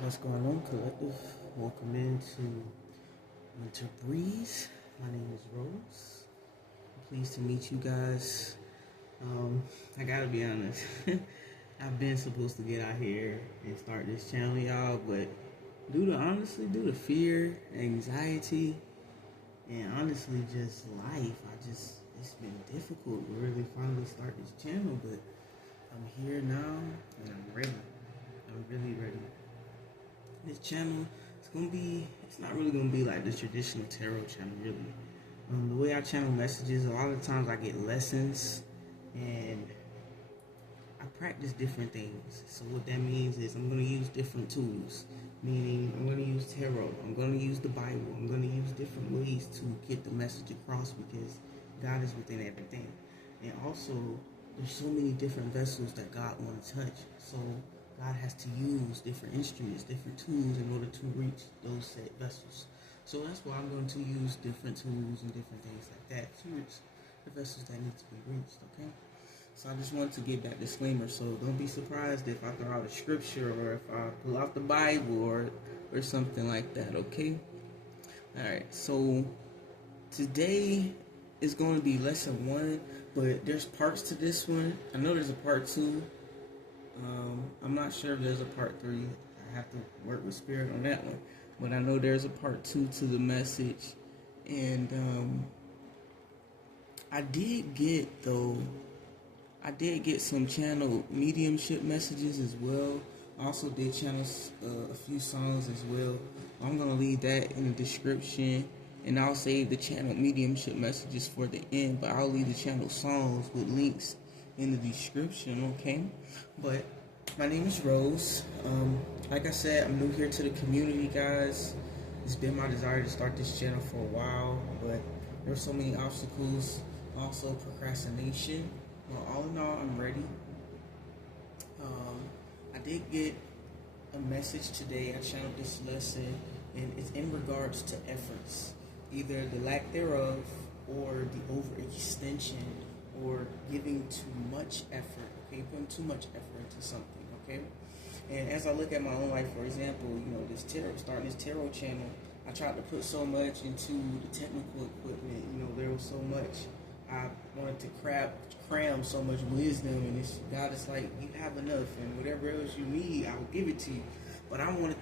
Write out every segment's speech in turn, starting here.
What's going on, collective? Welcome into Winter Breeze. My name is Rose. I'm pleased to meet you guys. I gotta be honest. I've been supposed to get out here and start this channel, y'all, but due to fear, anxiety, and honestly just life, it's been difficult to really finally start this channel. But I'm here now, and I'm ready. I'm really ready. This channel, it's not really gonna be like the traditional tarot channel, really. The way I channel messages, a lot of times I get lessons and I practice different things. So what that means is I'm gonna use different tools, meaning I'm gonna use tarot, I'm gonna use the Bible, I'm gonna use different ways to get the message across because God is within everything. And also, there's so many different vessels that God wants to touch. So God has to use different instruments, different tools in order to reach those set vessels. So that's why I'm going to use different tools and different things like that to reach the vessels that need to be reached, okay? So I just wanted to give that disclaimer. So don't be surprised if I throw out a scripture or if I pull out the Bible or something like that, okay? Alright, so today is going to be lesson 1, but there's parts to this one. I know there's a part 2. I'm not sure if there's a part 3. I have to work with Spirit on that one. But I know there's a part 2 to the message. And I did get some channel mediumship messages as well. I also did channel a few songs as well. I'm going to leave that in the description. And I'll save the channel mediumship messages for the end. But I'll leave the channel songs with links in the description, okay? But my name is Rose. Like I said, I'm new here to the community, guys. It's been my desire to start this channel for a while, but there's so many obstacles, also procrastination. Well, all in all, I'm ready. I did get a message today. I channeled this lesson, and it's in regards to efforts, either the lack thereof or the overextension or giving too much effort, okay, putting too much effort into something, okay? And as I look at my own life, for example, starting this tarot channel, I tried to put so much into the technical equipment, there was so much. I wanted to cram so much wisdom, and God is like, you have enough, and whatever else you need, I will give it to you. But I wanted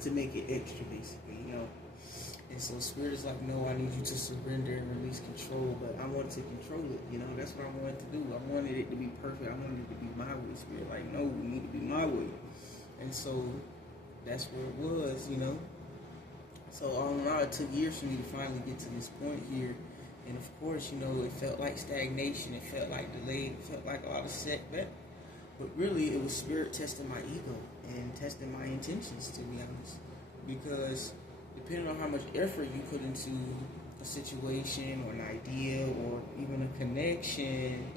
to make it extra, basically. And so Spirit is like, no, I need you to surrender and release control. But I wanted to control it, that's what I wanted to do. I wanted it to be perfect. I wanted it to be my way. Spirit like, no, we need to be my way. And so that's where it was, So all in all, it took years for me to finally get to this point here. And of course, it felt like stagnation. It felt like delay. It felt like a lot of setback. But really, it was Spirit testing my ego and testing my intentions, to be honest. Because depending on how much effort you put into a situation or an idea or even a connection,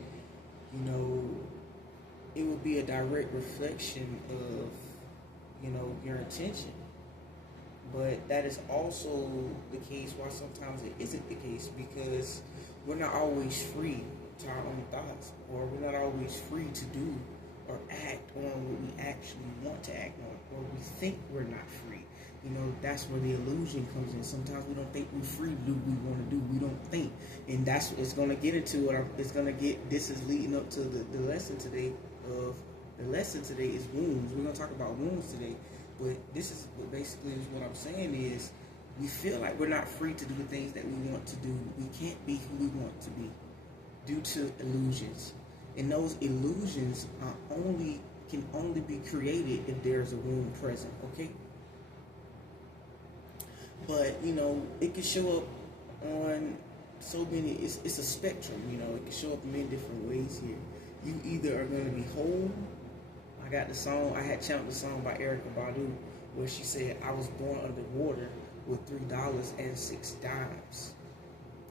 it will be a direct reflection of, your intention. But that is also the case why sometimes it isn't the case, because we're not always free to our own thoughts, or we're not always free to do or act on what we actually want to act on, or we think we're not free. That's where the illusion comes in. Sometimes we don't think we're free to do what we want to do. We don't think. And that's what it's going to get into. This is leading up to the lesson today the lesson today is wounds. We're going to talk about wounds today. But this is what I'm saying is we feel like we're not free to do the things that we want to do. We can't be who we want to be due to illusions. And those illusions can only be created if there's a wound present, okay? But, it can show up on so many, it's a spectrum, it can show up in many different ways here. You either are going to be whole. I had channeled the song by Erica Badu where she said, I was born underwater with $3.06.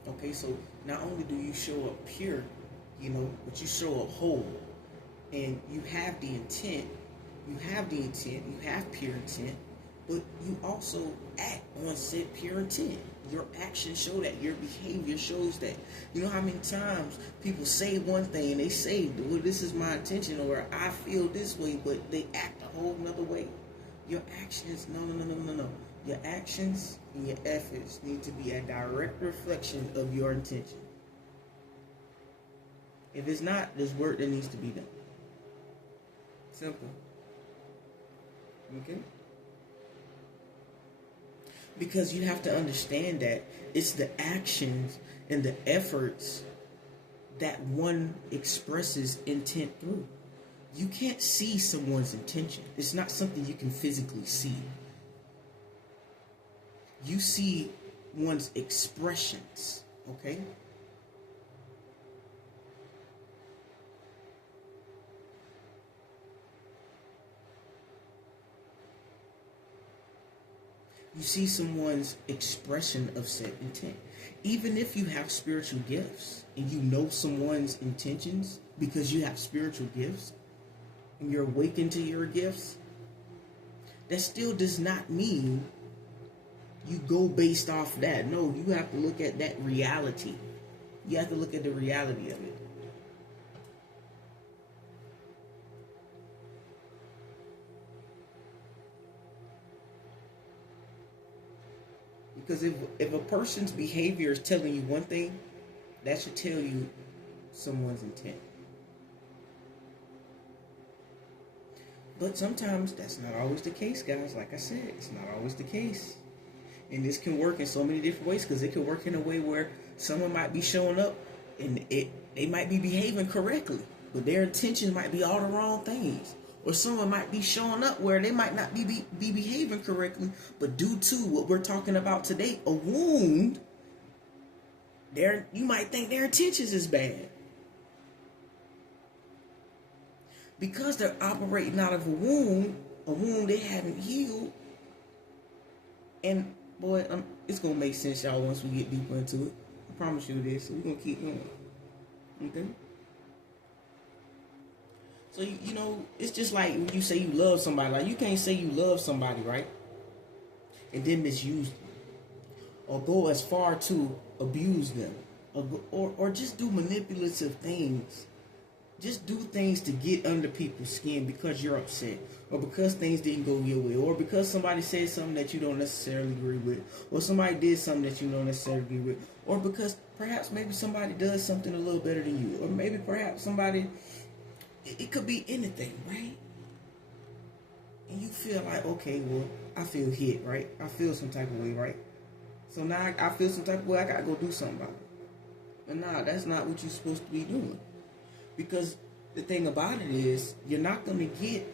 Okay, so not only do you show up pure, but you show up whole. And you have the intent, you have pure intent, but you also act on said pure intent. Your actions show that. Your behavior shows that. You know how many times people say one thing and they say, well, this is my intention, or I feel this way, but they act a whole nother way. Your actions, no. Your actions and your efforts need to be a direct reflection of your intention. If it's not, there's work that needs to be done. Simple. Okay? Because you have to understand that it's the actions and the efforts that one expresses intent through. You can't see someone's intention. It's not something you can physically see. You see one's expressions, okay? You see someone's expression of said intent. Even if you have spiritual gifts and you know someone's intentions because you have spiritual gifts and you're awakened to your gifts, that still does not mean you go based off that. No, you have to look at that reality. You have to look at the reality of it. Because if a person's behavior is telling you one thing, that should tell you someone's intent. But sometimes that's not always the case, guys. Like I said, it's not always the case. And this can work in so many different ways, because it can work in a way where someone might be showing up and they might be behaving correctly, but their intentions might be all the wrong things. Or someone might be showing up where they might not be behaving correctly, but due to what we're talking about today, a wound, you might think their intentions is bad. Because they're operating out of a wound they haven't healed. And boy, it's going to make sense, y'all, once we get deeper into it. I promise you this. So we're going to keep going. Okay? So, you know, it's just like when you say you love somebody. Like, you can't say you love somebody, right? And then misuse them. Or go as far to abuse them. Or just do manipulative things. Just do things to get under people's skin because you're upset. Or because things didn't go your way. Or because somebody said something that you don't necessarily agree with. Or somebody did something that you don't necessarily agree with. Or because perhaps maybe somebody does something a little better than you. Or maybe perhaps somebody... It could be anything, right? And you feel like, okay, well, I feel hit, right? I feel some type of way, right? So now I feel some type of way, I gotta go do something about it. But nah, that's not what you're supposed to be doing. Because the thing about it is, you're not gonna get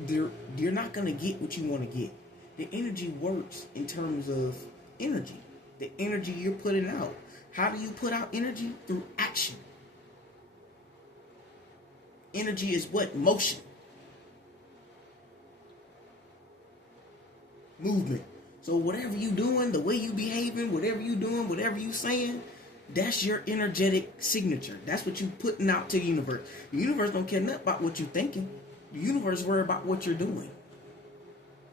what you want to get. The energy works in terms of energy. The energy you're putting out. How do you put out energy? Through action. Energy is what? Motion. Movement. So whatever you doing, the way you behaving, whatever you doing, whatever you saying, that's your energetic signature. That's what you putting out to the universe. The universe don't care nothing about what you thinking. The universe worry about what you're doing.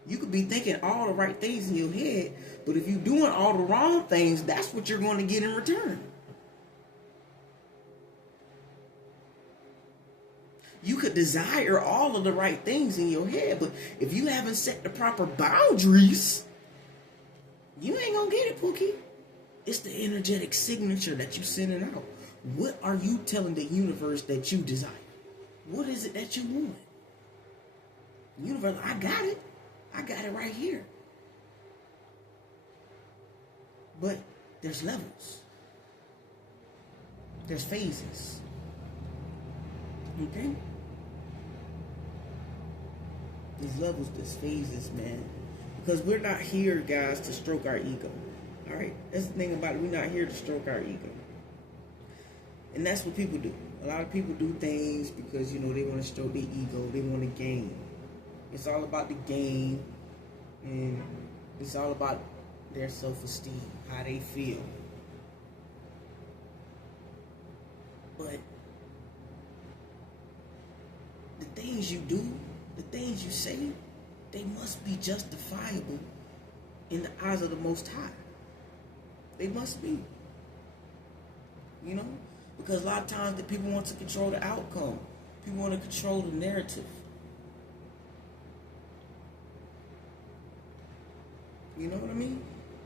You could be thinking all the right things in your head, but if you're doing all the wrong things, that's what you're going to get in return. You could desire all of the right things in your head, but if you haven't set the proper boundaries, you ain't gonna get it, Pookie. It's the energetic signature that you're sending out. What are you telling the universe that you desire? What is it that you want? The universe, I got it. I got it right here. But there's levels. There's phases. Okay? There's levels, there's phases, man. Because we're not here, guys, to stroke our ego. Alright? That's the thing about it. We're not here to stroke our ego. And that's what people do. A lot of people do things because, you know, they want to stroke their ego. They want to gain. It's all about the gain. And it's all about their self-esteem. How they feel. But the things you do, the things you say, they must be justifiable in the eyes of the Most High. They must be. You know? Because a lot of times the people want to control the outcome. People want to control the narrative. You know what I mean?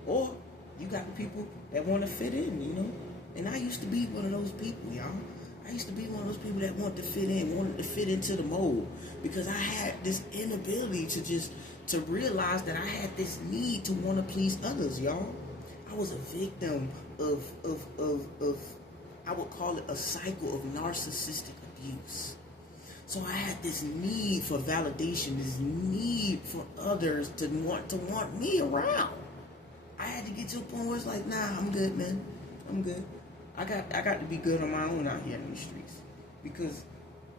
Or you got the people that want to fit in, you know? And I used to be one of those people, y'all. I used to be one of those people that wanted to fit in, wanted to fit into the mold, because I had this inability to realize that I had this need to want to please others, y'all. I was a victim of I would call it a cycle of narcissistic abuse. So I had this need for validation, this need for others to want me around. I had to get to a point where it's like, nah, I'm good, man. I'm good. I got to be good on my own out here in the streets, because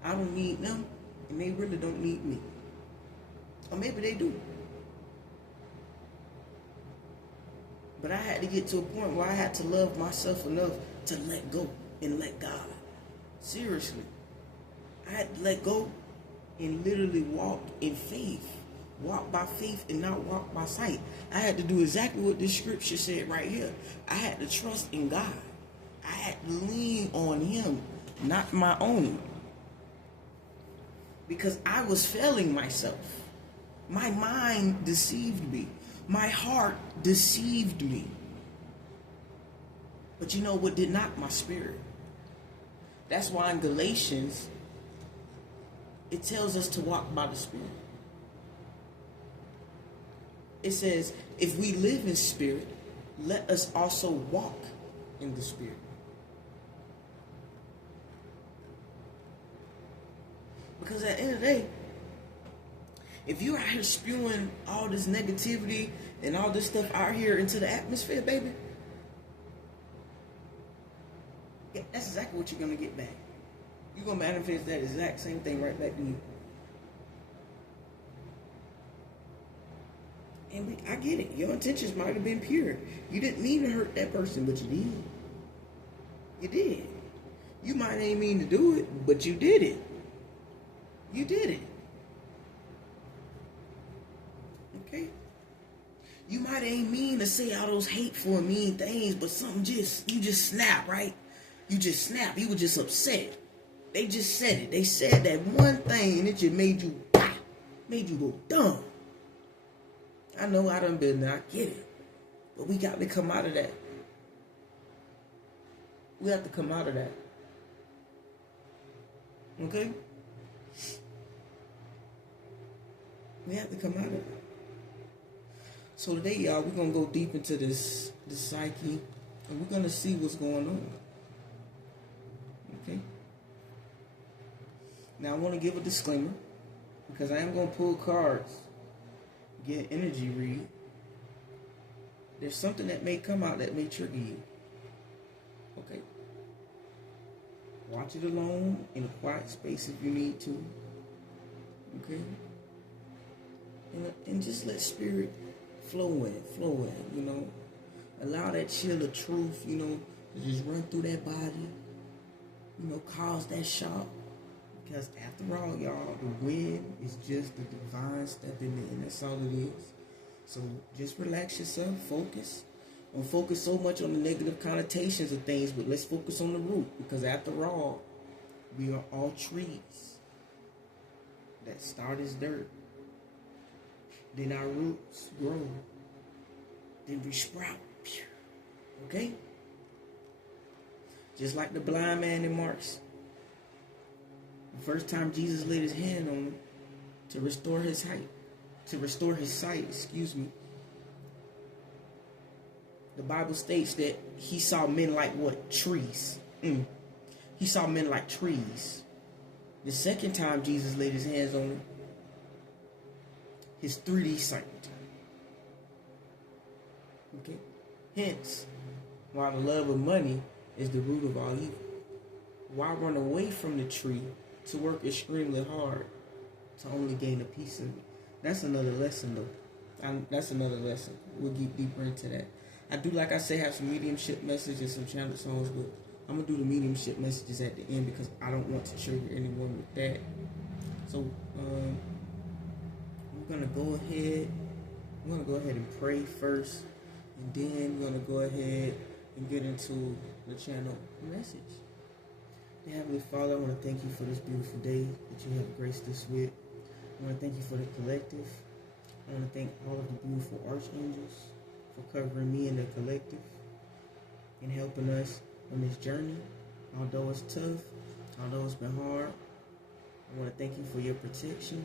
I don't need them, and they really don't need me. Or maybe they do. But I had to get to a point where I had to love myself enough to let go and let God. Seriously. I had to let go and literally walk in faith. Walk by faith and not walk by sight. I had to do exactly what this scripture said right here. I had to trust in God. I had to lean on Him, not my own. Because I was failing myself. My mind deceived me. My heart deceived me. But you know what did not? My spirit. That's why in Galatians, it tells us to walk by the Spirit. It says, if we live in spirit, let us also walk in the Spirit. Because at the end of the day, if you're out here spewing all this negativity and all this stuff out here into the atmosphere, baby, that's exactly what you're going to get back. You're going to manifest that exact same thing right back to you. And I get it. Your intentions might have been pure. You didn't mean to hurt that person, but you did. You did. You might ain't mean to do it, but you did it. You did it. Okay? You might ain't mean to say all those hateful and mean things, but you just snap, right? You just snap. You were just upset. They just said it. They said that one thing and it just made you go dumb. I know I done been there. I get it. But we got to come out of that. We have to come out of that. Okay? We have to come out of it. So today, y'all, we're going to go deep into this psyche, and we're going to see what's going on. Okay? Now, I want to give a disclaimer, because I am going to pull cards, get an energy read. There's something that may come out that may trigger you. Okay? Watch it alone in a quiet space if you need to. Okay? And just let spirit flow in it, you know. Allow that chill of truth, you know, to just run through that body. You know, cause that shock. Because after all, y'all, the wind is just the divine stepping in. That's all it is. So just relax yourself, focus. Don't focus so much on the negative connotations of things, but let's focus on the root. Because after all, we are all trees that start as dirt. Then our roots grow. Then we sprout. Okay? Just like the blind man in Mark's. The first time Jesus laid his hand on him to restore his sight, the Bible states that he saw men like what? Trees. He saw men like trees. The second time Jesus laid his hands on him, his 3D sight. Okay? Hence, while the love of money is the root of all evil, why run away from the tree to work extremely hard to only gain a piece of it? That's another lesson, though. That's another lesson. We'll get deeper into that. I do, like I say, have some mediumship messages and some channel songs, but I'm going to do the mediumship messages at the end because I don't want to trigger anyone with that. So, we're going to go ahead and pray first, and then we're going to go ahead and get into the channel message. Heavenly Father, I want to thank you for this beautiful day that you have graced us with. I want to thank you for the collective. I want to thank all of the beautiful archangels for covering me and the collective and helping us on this journey. Although it's tough, although it's been hard, I want to thank you for your protection.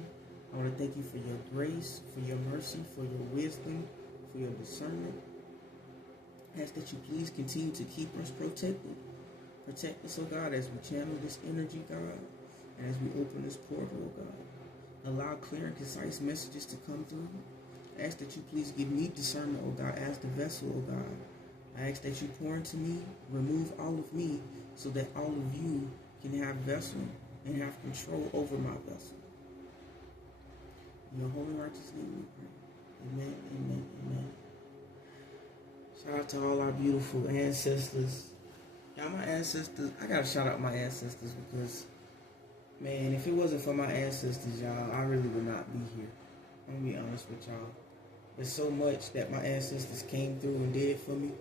I want to thank you for your grace, for your mercy, for your wisdom, for your discernment. I ask that you please continue to keep us protected. Protect us, oh God, as we channel this energy, God, and as we open this portal, oh God. Allow clear and concise messages to come through. I ask that you please give me discernment, oh God, as the vessel, oh God. I ask that you pour into me, remove all of me, so that all of you can have vessel and have control over my vessel. In your holy righteous name we pray. Amen, amen, amen. Shout out to all our beautiful ancestors. Y'all, my ancestors, I gotta shout out my ancestors because, man, if it wasn't for my ancestors, y'all, I really would not be here. I'm gonna be honest with y'all. There's so much that my ancestors came through and did for me.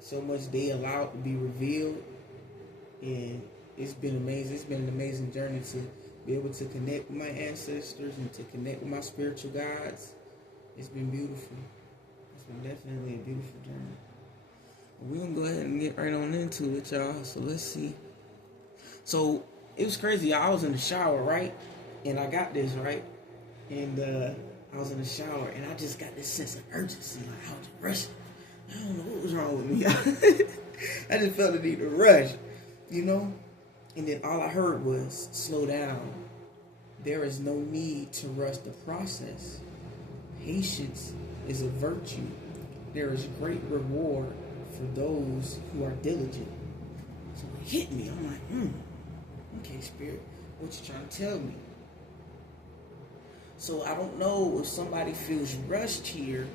So much they allowed to be revealed. And it's been amazing. It's been an amazing journey to be able to connect with my ancestors and to connect with my spiritual guides. It's been beautiful. It's been definitely a beautiful journey. We're going to go ahead and get right on into it, y'all. So let's see. So it was crazy. I was in the shower, right? And I got this, right? And I was in the shower and I just got this sense of urgency. Like I was rushing. I don't know what was wrong with me. I just felt the need to rush, you know? And then all I heard was, slow down. There is no need to rush the process. Patience is a virtue. There is great reward for those who are diligent. So it hit me. I'm like, okay, Spirit, what you trying to tell me? So I don't know if somebody feels rushed here,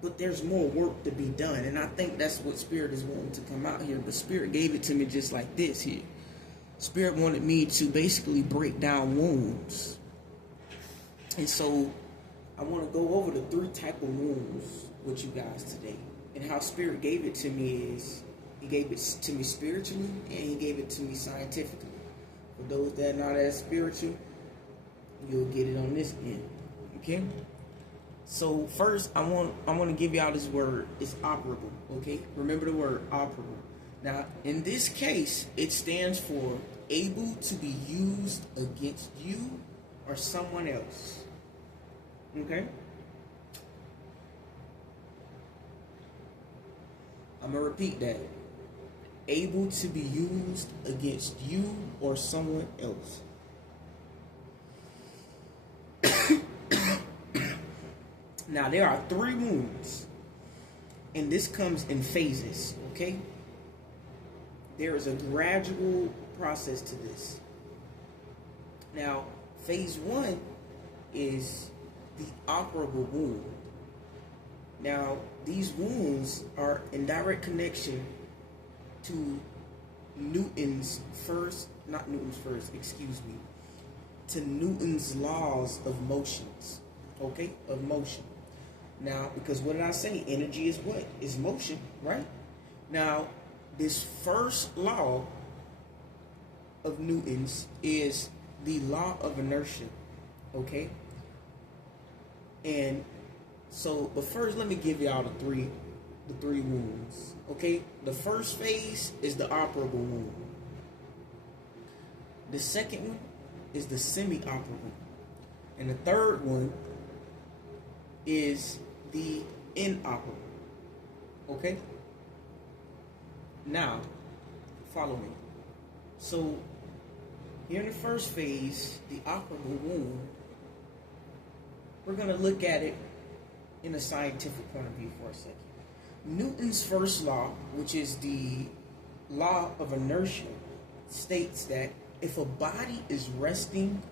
but there's more work to be done. And I think that's what Spirit is wanting to come out here. But Spirit gave it to me just like this here. Spirit wanted me to basically break down wounds. And so I want to go over the 3 type of wounds with you guys today. And how Spirit gave it to me is, He gave it to me spiritually and He gave it to me scientifically. For those that are not as spiritual, you'll get it on this end. Okay? So first, I want to give y'all this word. It's operable, okay? Remember the word operable. Now, in this case, it stands for able to be used against you or someone else, okay? I'm going to repeat that. Able to be used against you or someone else. Now, there are 3 wounds, and this comes in phases, okay? There is a gradual process to this. Now, phase 1 is the operable wound. Now, these wounds are in direct connection to Newton's laws of motions, okay? Of motion. Now, because what did I say? Energy is what? Is motion, right? Now, this first law of Newton's is the law of inertia, okay? And so, but first, let me give y'all the three wounds, okay? The first phase is the operable wound. The second one is the semi-operable. And the third one is the inoperable. Okay? Now, follow me. So, here in the first phase, the operable wound, we're going to look at it in a scientific point of view for a second. Newton's first law, which is the law of inertia, states that if a body is resting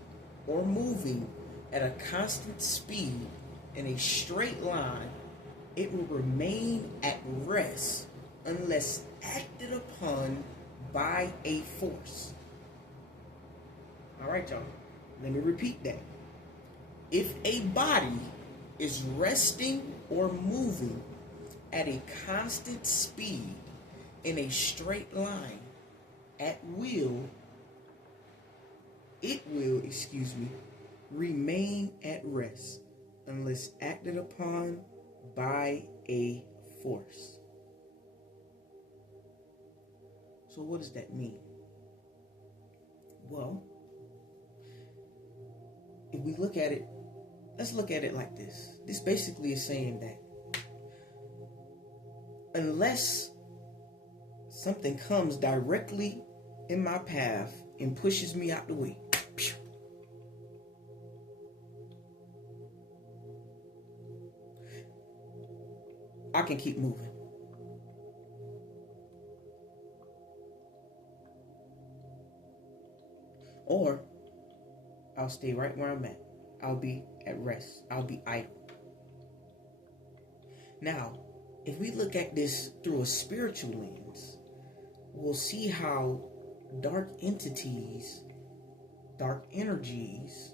or moving at a constant speed in a straight line, it will remain at rest unless acted upon by a force. All right, y'all. Let me repeat that. If a body is resting or moving at a constant speed in a straight line at will, it will, remain at rest unless acted upon by a force. So what does that mean? Well, if we look at it, let's look at it like this. This basically is saying that unless something comes directly in my path and pushes me out the way, I can keep moving. Or I'll stay right where I'm at. I'll be at rest. I'll be idle. Now, if we look at this through a spiritual lens, we'll see how dark entities, dark energies,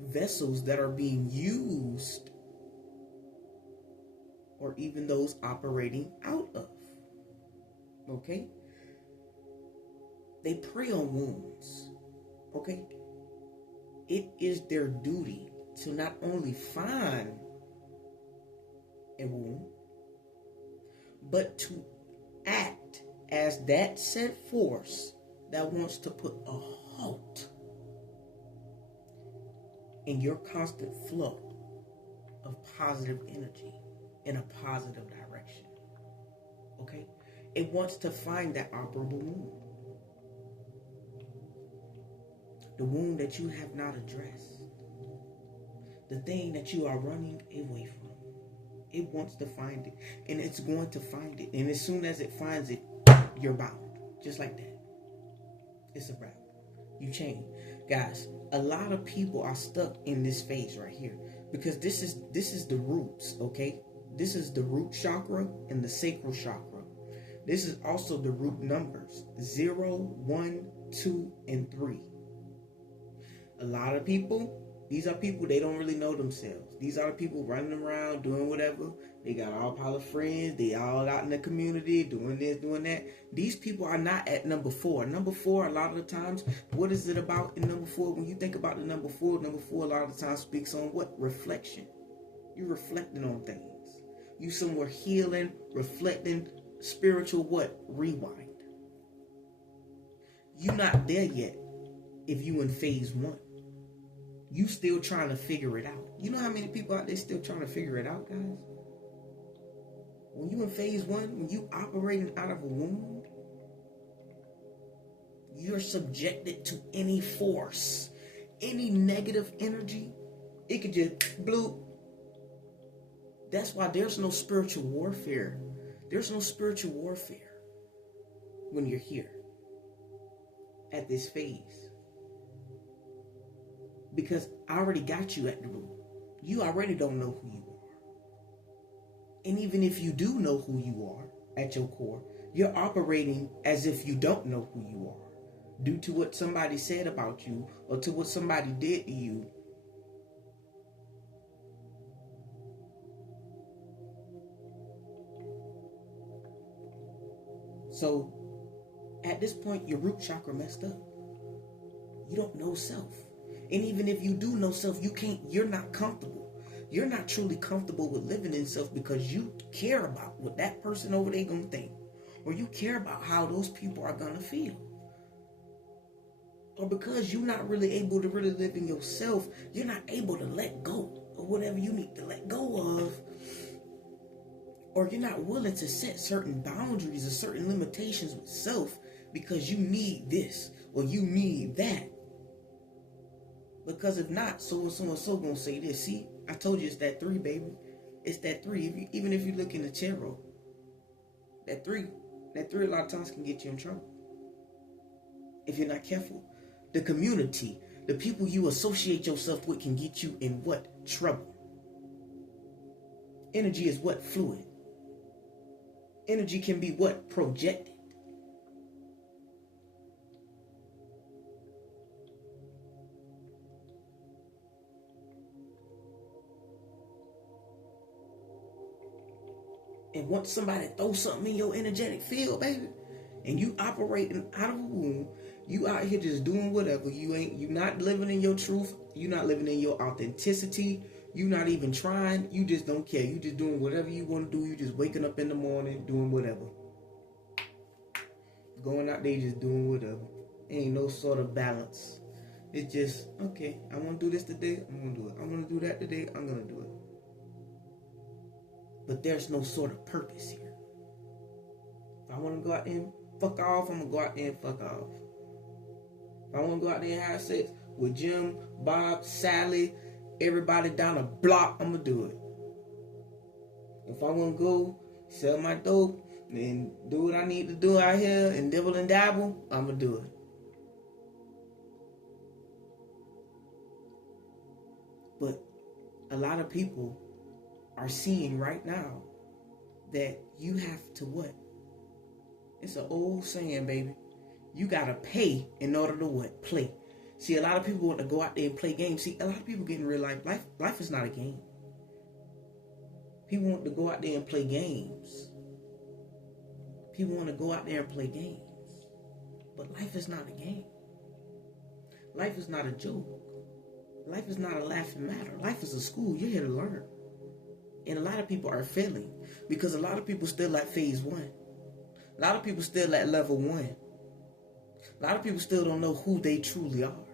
vessels that are being used, or even those operating out of, okay? They prey on wounds, okay? It is their duty to not only find a wound, but to act as that said force that wants to put a halt in your constant flow of positive energy in a positive direction. Okay? It wants to find that operable wound. The wound that you have not addressed. The thing that you are running away from. It wants to find it. And it's going to find it. And as soon as it finds it, you're bound. Just like that. It's a wrap. You change. Guys, a lot of people are stuck in this phase right here. Because this is the roots, okay? This is the root chakra and the sacral chakra. This is also the root numbers. 0, 1, 2, and 3. A lot of people, these are people, they don't really know themselves. These are the people running around doing whatever. They got all pile of friends. They all out in the community doing this, doing that. These people are not at number 4. Number 4, a lot of the times, what is it about in number 4? When you think about the number 4 a lot of the times speaks on what? Reflection. You're reflecting on things. You somewhere healing, reflecting, spiritual what? Rewind. You're not there yet if you in phase 1. You still trying to figure it out. You know how many people out there still trying to figure it out, guys? When you in phase 1, when you operating out of a wound, you're subjected to any force, any negative energy. It could just bloop. That's why there's no spiritual warfare. There's no spiritual warfare when you're here at this phase. Because I already got you at the root. You already don't know who you are. And even if you do know who you are at your core, you're operating as if you don't know who you are. Due to what somebody said about you or to what somebody did to you. So, at this point, your root chakra messed up. You don't know self. And even if you do know self, you're not comfortable. You're not truly comfortable with living in self because you care about what that person over there gonna think. Or you care about how those people are gonna feel. Or because you're not really able to really live in yourself, you're not able to let go of whatever you need to let go of. Or you're not willing to set certain boundaries or certain limitations with self because you need this or you need that. Because if not, so and so gonna say this. See, I told you it's that 3, baby. It's that 3. Even if you look in the tarot, that 3 a lot of times can get you in trouble. If you're not careful. The community, the people you associate yourself with can get you in what? Trouble. Energy is what? Fluid. Energy can be what? Projected. And once somebody throws something in your energetic field, baby, and you operating out of a womb, You out here just doing whatever. You not living in your truth. You not living in your authenticity. You not even trying. You just don't care. You just doing whatever you want to do. You just waking up in the morning doing whatever. Going out there just doing whatever. Ain't no sort of balance. It's just, okay, I want to do this today, I'm going to do it. I want to do that today, I'm going to do it. But there's no sort of purpose here. If I want to go out there and fuck off, I'm going to go out there and fuck off. If I want to go out there and have sex with Jim, Bob, Sally, everybody down the block, I'm going to do it. If I want to go sell my dope and do what I need to do out here and dibble and dabble, I'm going to do it. But a lot of people are seeing right now that you have to what? It's an old saying, baby. You gotta pay in order to what? Play. See, a lot of people want to go out there and play games. See, a lot of people get in real life. Life is not a game. People want to go out there and play games. People want to go out there and play games. But life is not a game. Life is not a joke. Life is not a laughing matter. Life is a school. You're here to learn. And a lot of people are failing because a lot of people still at phase 1. A lot of people still at level 1. A lot of people still don't know who they truly are.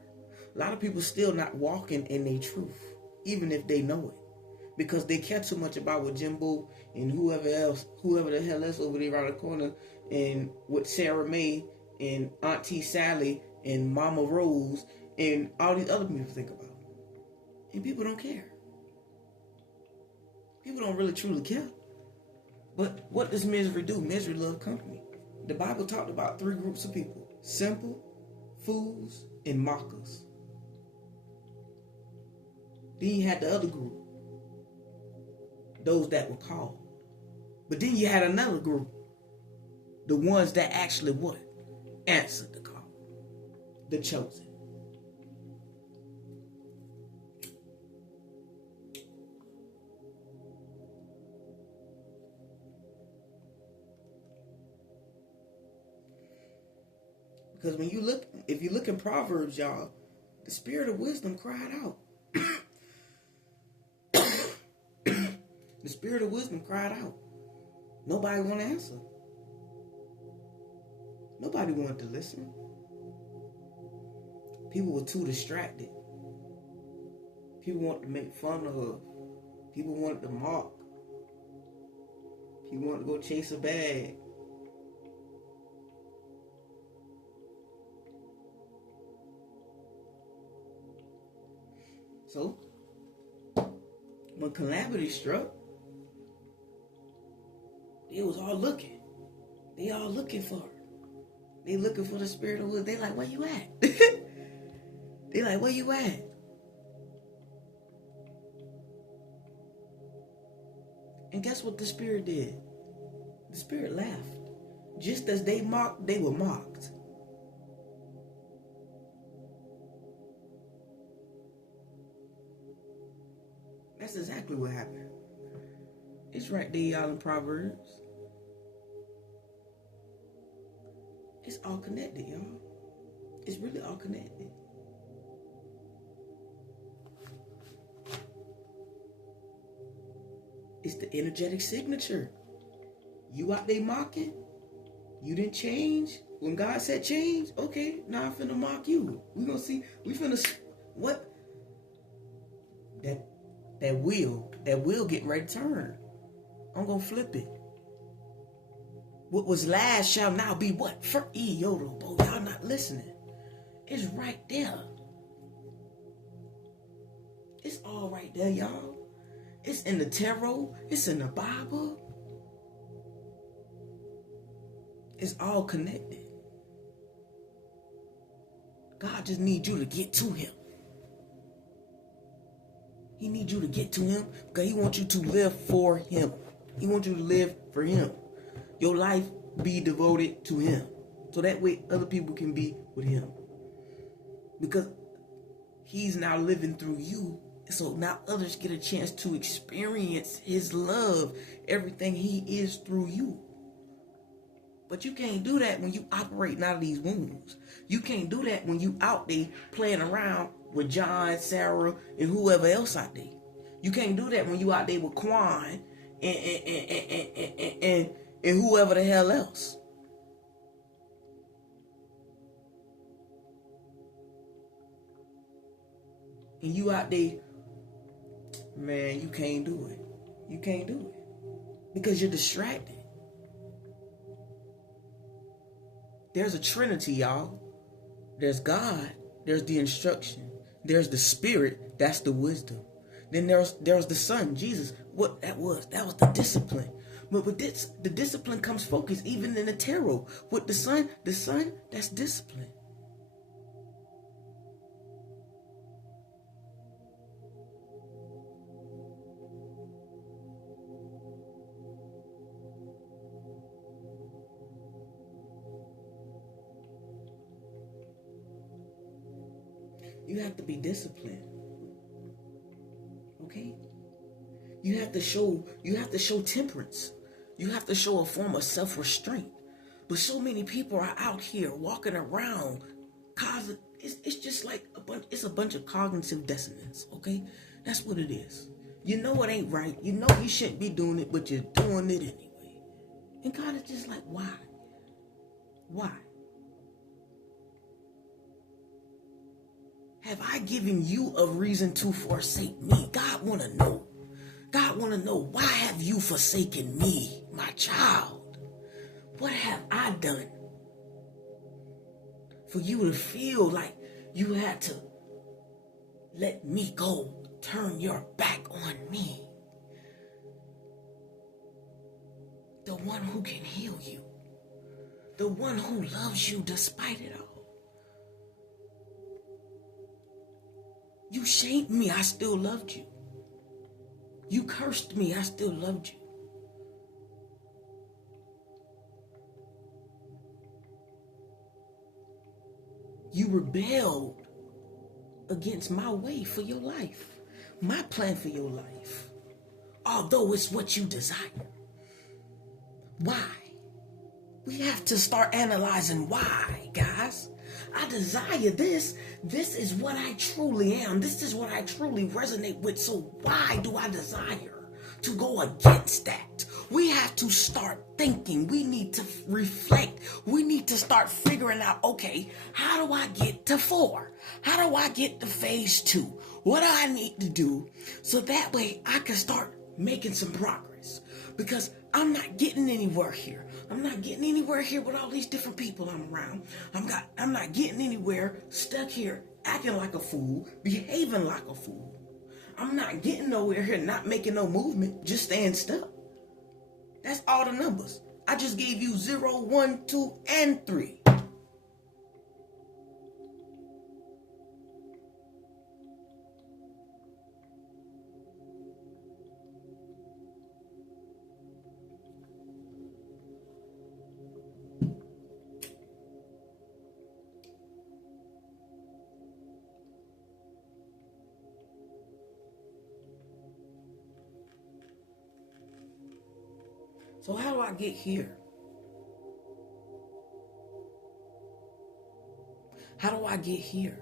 A lot of people still not walking in their truth, even if they know it. Because they care too much about what Jimbo and whoever the hell else over there around the corner, and what Sarah May and Auntie Sally and Mama Rose and all these other people think about. And people don't care. People don't really truly care. But what does misery do? Misery love company. The Bible talked about 3 groups of people: simple, fools, and mockers. Then you had the other group, those that were called. But then you had another group, the ones that actually what? Answered the call. The chosen. Because when you look, if you look in Proverbs, y'all, the spirit of wisdom cried out. The spirit of wisdom cried out. Nobody want to answer. Nobody wanted to listen. People were too distracted. People wanted to make fun of her. People wanted to mock. People wanted to go chase a bag. So, when calamity struck, they was all looking. They all looking for her. They looking for the spirit of wisdom. They like, where you at? They like, where you at? And guess what the spirit did? The spirit laughed. Just as they mocked, they were mocked. That's exactly what happened. It's right there, y'all, in Proverbs. It's all connected, y'all. It's really all connected. It's the energetic signature. You out there mocking? You didn't change? When God said change? Okay, now I'm finna mock you. We gonna see. We finna... What? That wheel getting ready to turn. I'm gonna flip it. What was last shall now be what? For Yoda, boy, y'all not listening. It's right there. It's all right there, y'all. It's in the tarot. It's in the Bible. It's all connected. God just needs you to get to him. He needs you to get to him because he wants you to live for him. He wants you to live for him. Your life be devoted to him. So that way other people can be with him. Because he's now living through you. So now others get a chance to experience his love. Everything he is through you. But you can't do that when you operating out of these wounds. You can't do that when you out there playing around with John, Sarah, and whoever else out there. You can't do that when you out there with Quan and whoever the hell else. And you out there, man, you can't do it. You can't do it. Because you're distracted. There's a Trinity, y'all. There's God. There's the instruction. There's the Spirit. That's the wisdom. Then there's the Son, Jesus. What that was the discipline. But with this, the discipline comes focus, even in the tarot. With the Son, that's discipline. You have to be disciplined. Okay? You have to show temperance. You have to show a form of self-restraint. But so many people are out here walking around causing it's just like a bunch of cognitive dissonance, okay? That's what it is. You know it ain't right. You know you shouldn't be doing it, but you're doing it anyway. And God is just like, why? Why? Have I given you a reason to forsake me? God want to know. God want to know, why have you forsaken me, my child? What have I done for you to feel like you had to let me go, turn your back on me? The one who can heal you. The one who loves you despite it all. You shamed me, I still loved you. You cursed me, I still loved you. You rebelled against my way for your life, my plan for your life, although it's what you desire. Why? We have to start analyzing why, guys. I desire this. This is what I truly am. This is what I truly resonate with. So why do I desire to go against that? We have to start thinking. We need to reflect. We need to start figuring out, okay, how do I get to 4? How do I get to phase 2? What do I need to do so that way I can start making some progress? Because I'm not getting anywhere here. I'm not getting anywhere here with all these different people I'm around. I'm not getting anywhere stuck here acting like a fool, behaving like a fool. I'm not getting nowhere here, not making no movement, just staying stuck. That's all the numbers. I just gave you 0, 1, 2, and 3. So how do I get here? How do I get here?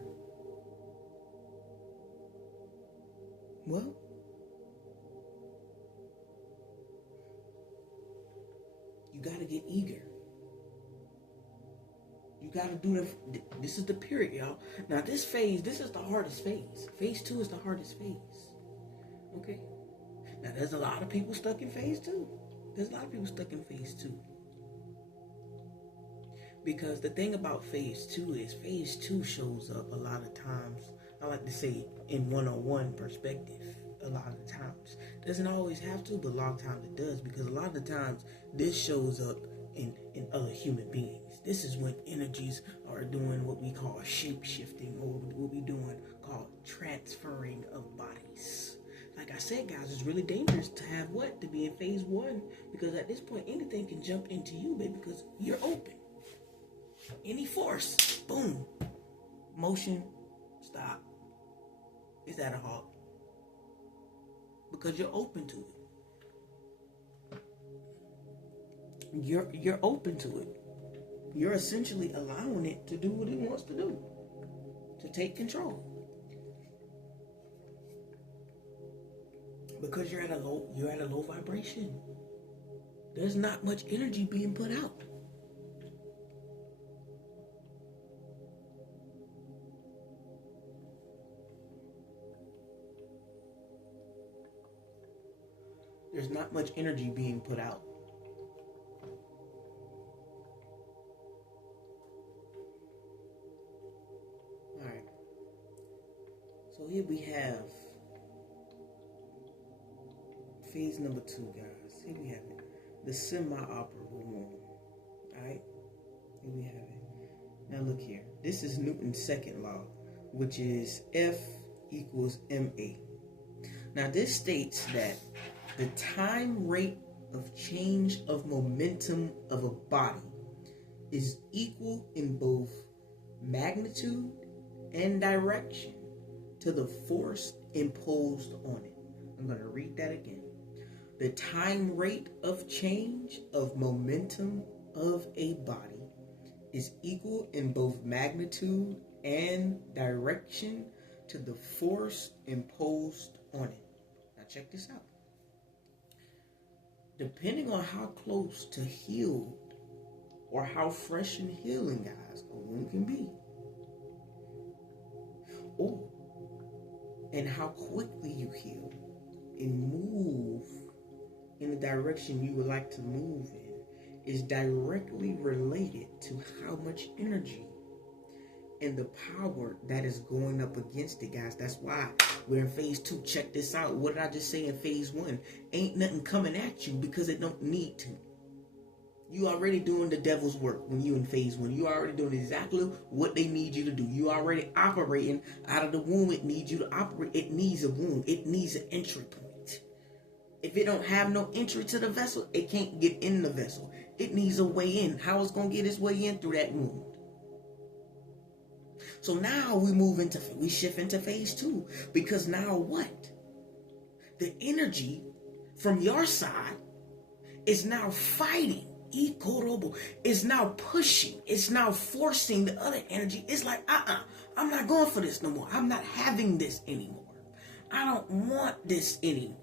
Well, you got to get eager. You got to do this is the period, y'all. Now this phase, this is the hardest phase. Phase 2 is the hardest phase. Okay? Now there's a lot of people stuck in phase 2. There's a lot of people stuck in phase 2. Because the thing about phase 2 is phase 2 shows up a lot of times, I like to say in one-on-one perspective, a lot of the times. Doesn't always have to, but a lot of times it does. Because a lot of the times this shows up in other human beings. This is when energies are doing what we call shape-shifting, or what we doing called transferring of bodies. Like I said, guys, it's really dangerous to have to be in phase 1, because at this point, anything can jump into you, baby, because you're open. Any force, boom, motion, stop. It's at a halt. Because you're open to it. you're open to it. You're essentially allowing it to do what it wants to do, to take control. Because you're at a low vibration. There's not much energy being put out. There's not much energy being put out. All right. So here we have phase number 2, guys. Here we have it. The semi-operable moon. Alright? Here we have it. Now look here. This is Newton's second law, which is F equals ma. Now this states that the time rate of change of momentum of a body is equal in both magnitude and direction to the force imposed on it. I'm going to read that again. The time rate of change of momentum of a body is equal in both magnitude and direction to the force imposed on it. Now check this out. Depending on how close to healed or how fresh and healing, guys, a wound can be, or and how quickly you heal and move in the direction you would like to move in, is directly related to how much energy and the power that is going up against it, guys. That's why we're in phase 2. Check this out. What did I just say in phase 1? Ain't nothing coming at you because it don't need to. You already doing the devil's work when you in phase 1. You already doing exactly what they need you to do. You already operating out of the womb. It needs you to operate. It needs a womb. It needs an entry point. If it don't have no entry to the vessel, it can't get in the vessel. It needs a way in. How it's going to get its way in? Through that wound. So now we shift into phase 2. Because now what? The energy from your side is now fighting. Is now pushing. It's now forcing the other energy. It's like, I'm not going for this no more. I'm not having this anymore. I don't want this anymore.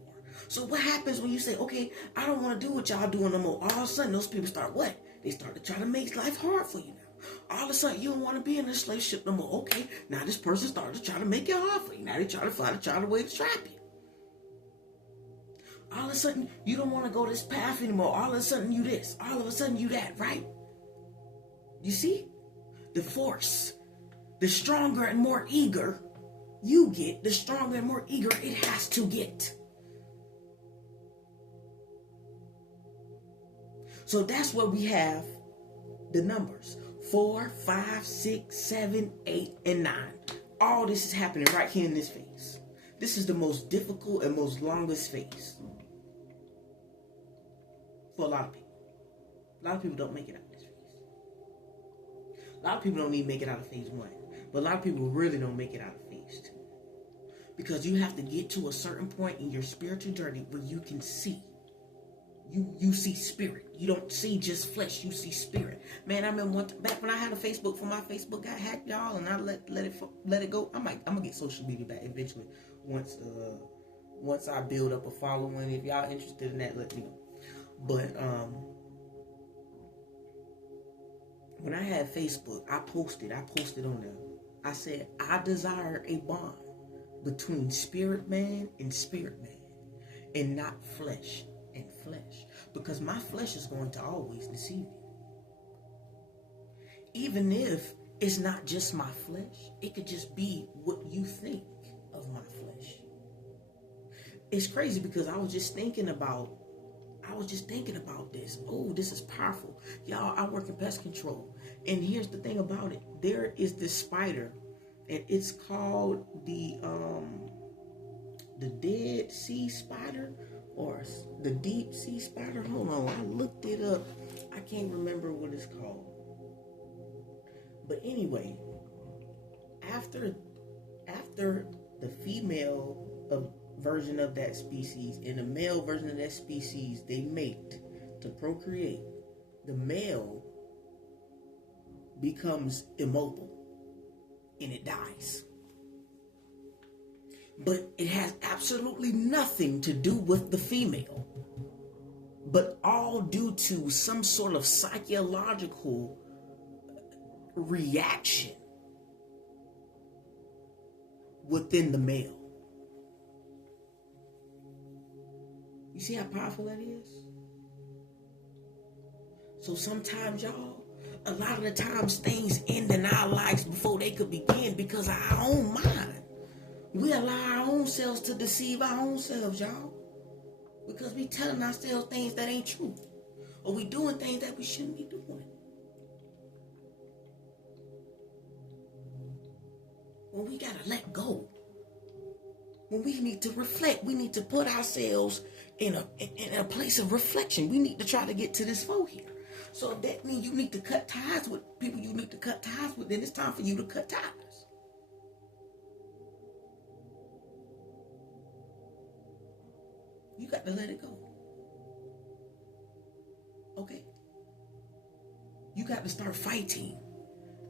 So what happens when you say, okay, I don't want to do what y'all doing no more? All of a sudden, those people start what? They start to try to make life hard for you now. All of a sudden, you don't want to be in a slave ship no more. Okay, now this person started to try to make it hard for you. Now they try to find a way to trap you. All of a sudden, you don't want to go this path anymore. All of a sudden, you this. All of a sudden, you that, right? You see? The force. The stronger and more eager you get, the stronger and more eager it has to get. So that's where we have the numbers. 4, 5, 6, 7, 8, and 9. All this is happening right here in this phase. This is the most difficult and most longest phase for a lot of people. A lot of people don't make it out of this phase. A lot of people don't even make it out of phase 1. But a lot of people really don't make it out of phase 2. Because you have to get to a certain point in your spiritual journey where you can see. You see spirit. You don't see just flesh. You see spirit. Man, I remember back when I had a Facebook, for my Facebook got hacked, y'all, and I let it go. I'm gonna get social media back eventually. Once I build up a following. If y'all interested in that, let me know. But when I had Facebook, I posted on there. I said, I desire a bond between spirit man and spirit man, and not flesh and flesh, because my flesh is going to always deceive you. Even if it's not just my flesh, it could just be what you think of my flesh. It's crazy because I was just thinking about this. Oh, this is powerful. Y'all, I work in pest control. And here's the thing about it. There is this spider, and it's called the Dead Sea Spider, or the Deep Sea Spider. Hold on, I looked it up. I can't remember what it's called. But anyway, after the female version of that species and the male version of that species, they mate to procreate. the male becomes immobile and it dies. But it has absolutely nothing to do with the female, but all due to some sort of psychological reaction within the male. You see how powerful that is? So sometimes, y'all, a lot of the times things end in our lives before they could begin because of our own mind. We allow our own selves to deceive our own selves, y'all. Because we telling ourselves things that ain't true. Or we doing things that we shouldn't be doing. When we gotta let go. When we need to reflect, we need to put ourselves in a place of reflection. We need to try to get to this flow here. So if that means you need to cut ties with people you need to cut ties with, then it's time for you to cut ties. You got to let it go. Okay? You got to start fighting.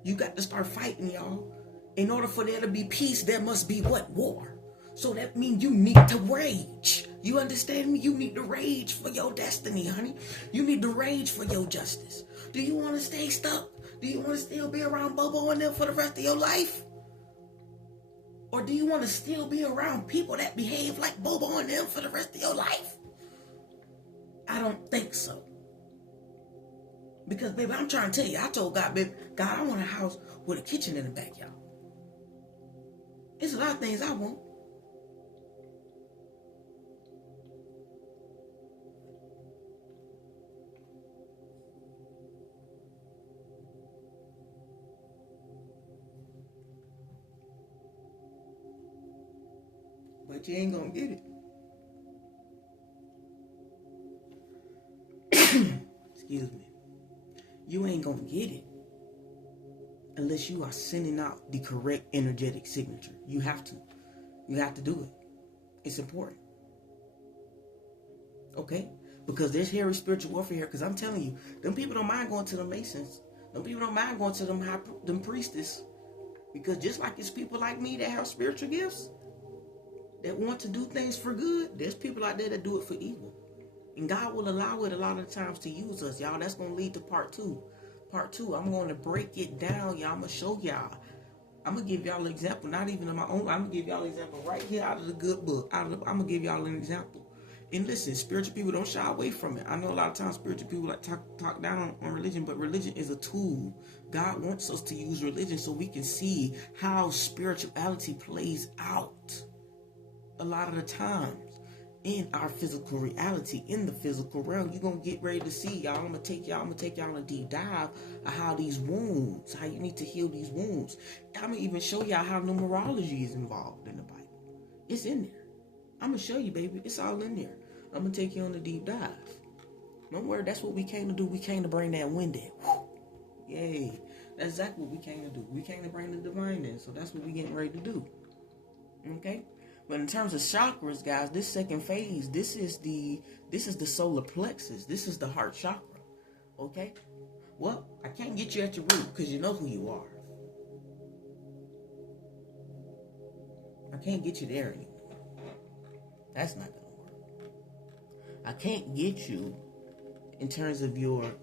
You got to start fighting, y'all. In order for there to be peace, there must be what? War. So that means you need to rage. You understand me? You need to rage for your destiny, honey. You need to rage for your justice. Do you want to stay stuck? Do you want to still be around Bobo and them for the rest of your life? Or do you want to still be around people that behave like Bobo and them for the rest of your life? I don't think so. Because, baby, I'm trying to tell you, I told God, baby, God, I want a house with a kitchen in the backyard. There's a lot of things I want. But you ain't gonna get it. Excuse me. You ain't gonna get it unless you are sending out the correct energetic signature. You have to. You have to do it. It's important. Okay? Because there's hairy spiritual warfare here. Because I'm telling you, them people don't mind going to the Masons. Them people don't mind going to them priestess. Because just like it's people like me that have spiritual gifts, that want to do things for good, there's people out there that do it for evil. And God will allow it a lot of times to use us, y'all. That's going to lead to part two. Part two, I'm going to break it down, y'all. I'm going to show y'all. I'm going to give y'all an example, not even of my own. I'm going to give y'all an example right here out of the good book. I'm going to give y'all an example. And listen, spiritual people don't shy away from it. I know a lot of times spiritual people like talk down on religion, but religion is a tool. God wants us to use religion so we can see how spirituality plays out. A lot of the times in our physical reality, in the physical realm, you're gonna get ready to see, y'all. I'm gonna take y'all on a deep dive of how these wounds, how you need to heal these wounds. I'm gonna even show y'all how numerology is involved in the Bible. It's in there. I'm gonna show you, baby. It's all in there. I'm gonna take you on a deep dive. Don't worry, that's what we came to do. We came to bring that wind in. Whew. Yay. That's exactly what we came to do. We came to bring the divine in. So that's what we're getting ready to do. Okay? But in terms of chakras, guys, this second phase, this is the solar plexus. This is the heart chakra. Okay? Well, I can't get you at your root because you know who you are. I can't get you there anymore. That's not going to work. I can't get you in terms of your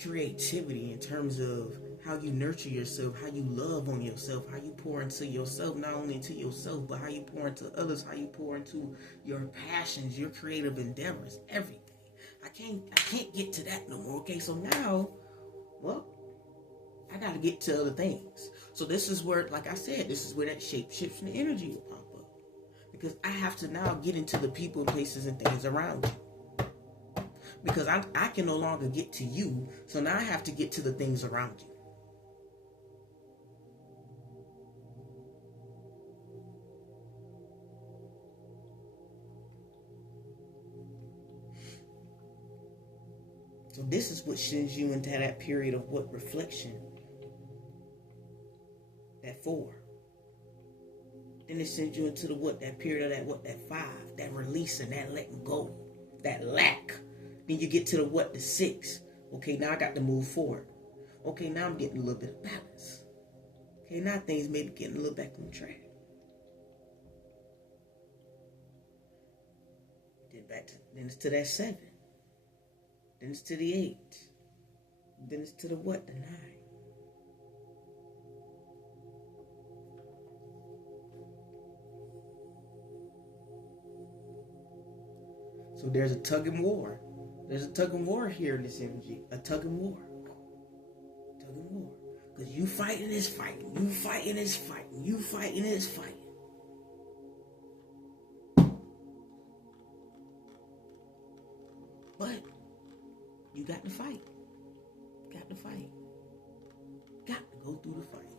creativity, in terms of how you nurture yourself, how you love on yourself, how you pour into yourself, not only into yourself, but how you pour into others, how you pour into your passions, your creative endeavors, everything. I can't get to that no more. Okay, so now, well, I got to get to other things. So this is where, like I said, this is where that shape shifts and energy will pop up. Because I have to now get into the people, places, and things around you. Because I can no longer get to you, so now I have to get to the things around you. So this is what sends you into that period of what? Reflection. That 4. Then it sends you into the what? That period of that what? That 5. That releasing, that letting go. That lack. Then you get to the what? The 6. Okay, now I got to move forward. Okay, now I'm getting a little bit of balance. Okay, now things maybe getting a little back on track. Then it's to that 7. Then it's to the 8. Then it's to the what? The 9. So there's a tug and war. There's a tug and war here in this energy. A tug and war. Tug and war. Because you fighting is fighting. You fighting is fighting. You fighting is fighting. But you got to fight. Got to fight. Got to go through the fight.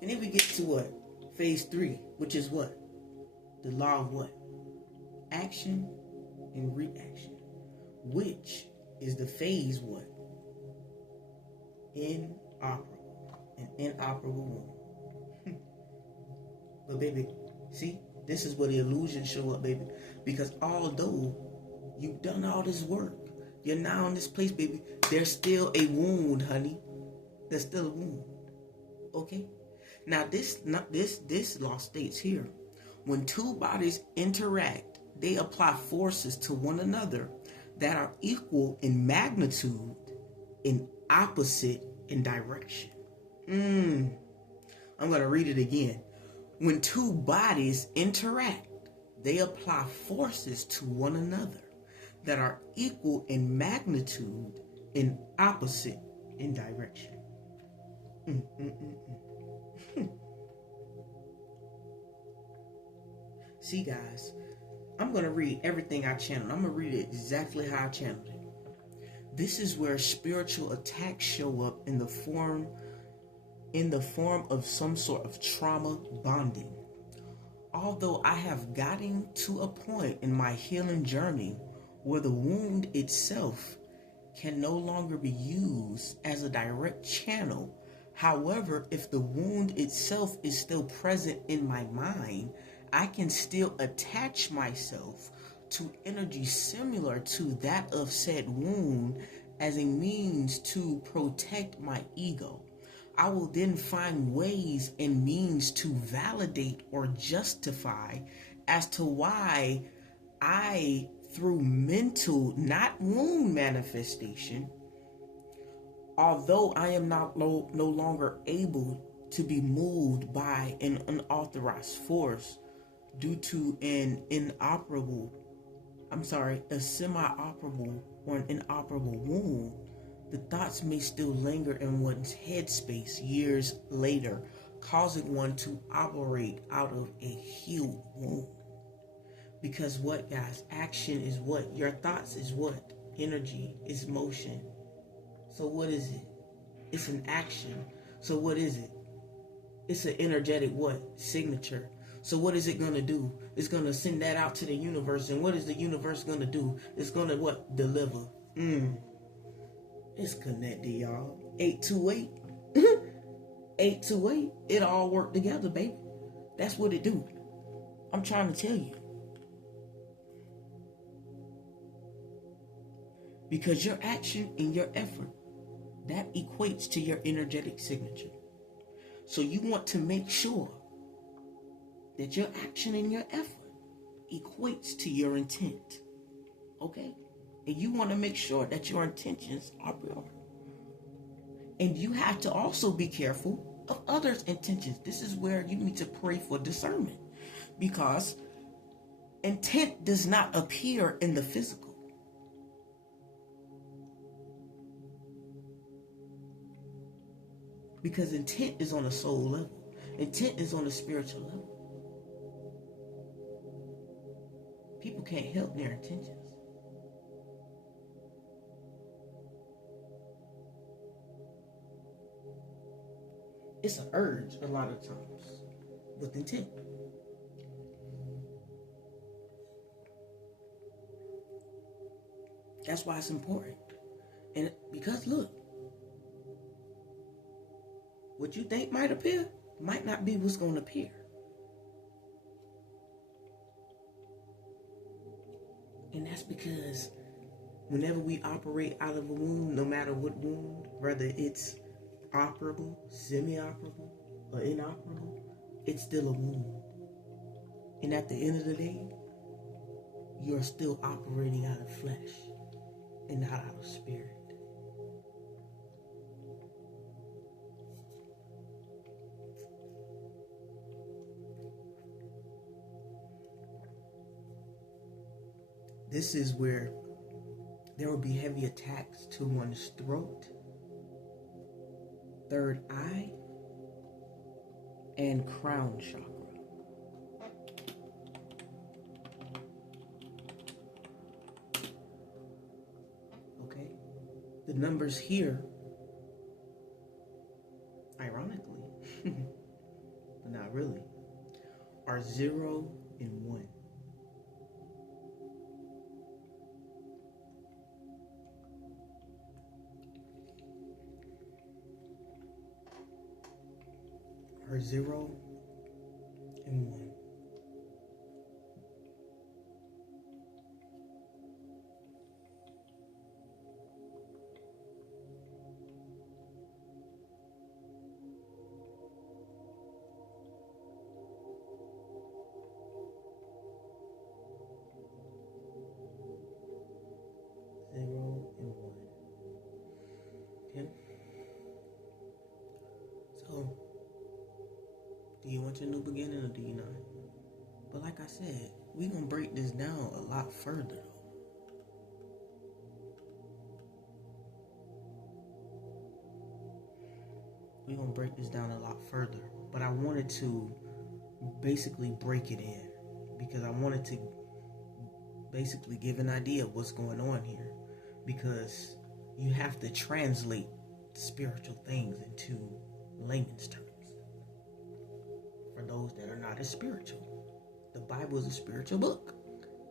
And then we get to what? Phase 3, which is what? The law of what? Action and reaction. Which is the phase what? Inoperable. An inoperable wound. But baby, see, this is where the illusions show up, baby. Because although you've done all this work, you're now in this place, baby, there's still a wound, honey. There's still a wound. Okay? Now this law states here, when two bodies interact, they apply forces to one another that are equal in magnitude and opposite in direction. I'm going to read it again. When two bodies interact, they apply forces to one another that are equal in magnitude and opposite in direction. See, guys, I'm going to read everything I channeled. I'm going to read it exactly how I channeled it. This is where spiritual attacks show up in the form of some sort of trauma bonding. Although I have gotten to a point in my healing journey where the wound itself can no longer be used as a direct channel. However, if the wound itself is still present in my mind, I can still attach myself to energy similar to that of said wound as a means to protect my ego. I will then find ways and means to validate or justify as to why I, through mental, not wound manifestation, although I am no longer able to be moved by an unauthorized force due to a semi-operable or an inoperable wound, the thoughts may still linger in one's headspace years later, causing one to operate out of a healed wound. Because what, guys? Action is what? Your thoughts is what? Energy is motion. So what is it? It's an action. So what is it? It's an energetic what? Signature. So what is it going to do? It's going to send that out to the universe. And what is the universe going to do? It's going to what? Deliver. It's connected, y'all. 828. 828. It all work together, baby. That's what it do. I'm trying to tell you. Because your action and your effort, that equates to your energetic signature. So you want to make sure that your action and your effort equates to your intent. Okay? And you want to make sure that your intentions are pure. And you have to also be careful of others' intentions. This is where you need to pray for discernment. Because intent does not appear in the physical. Because intent is on a soul level. Intent is on a spiritual level. People can't help their intentions. It's an urge a lot of times with intent. That's why it's important. And because look, what you think might appear might not be what's going to appear. And that's because Whenever we operate out of a wound, no matter what wound, whether it's operable, semi-operable, or inoperable, it's still a wound. And at the end of the day, you're still operating out of flesh and not out of spirit. This is where there will be heavy attacks to one's throat, third eye, and crown chakra. Okay? The numbers here, ironically, but not really, are 0 and 1. Are 0 and 1. Okay? So, do you want your new beginning or do you not? But like I said, we're going to break this down a lot further though. We're going to break this down a lot further. But I wanted to basically break it in because I wanted to basically give an idea of what's going on here. Because you have to translate spiritual things into layman's terms. For those that are not as spiritual. The Bible is a spiritual book.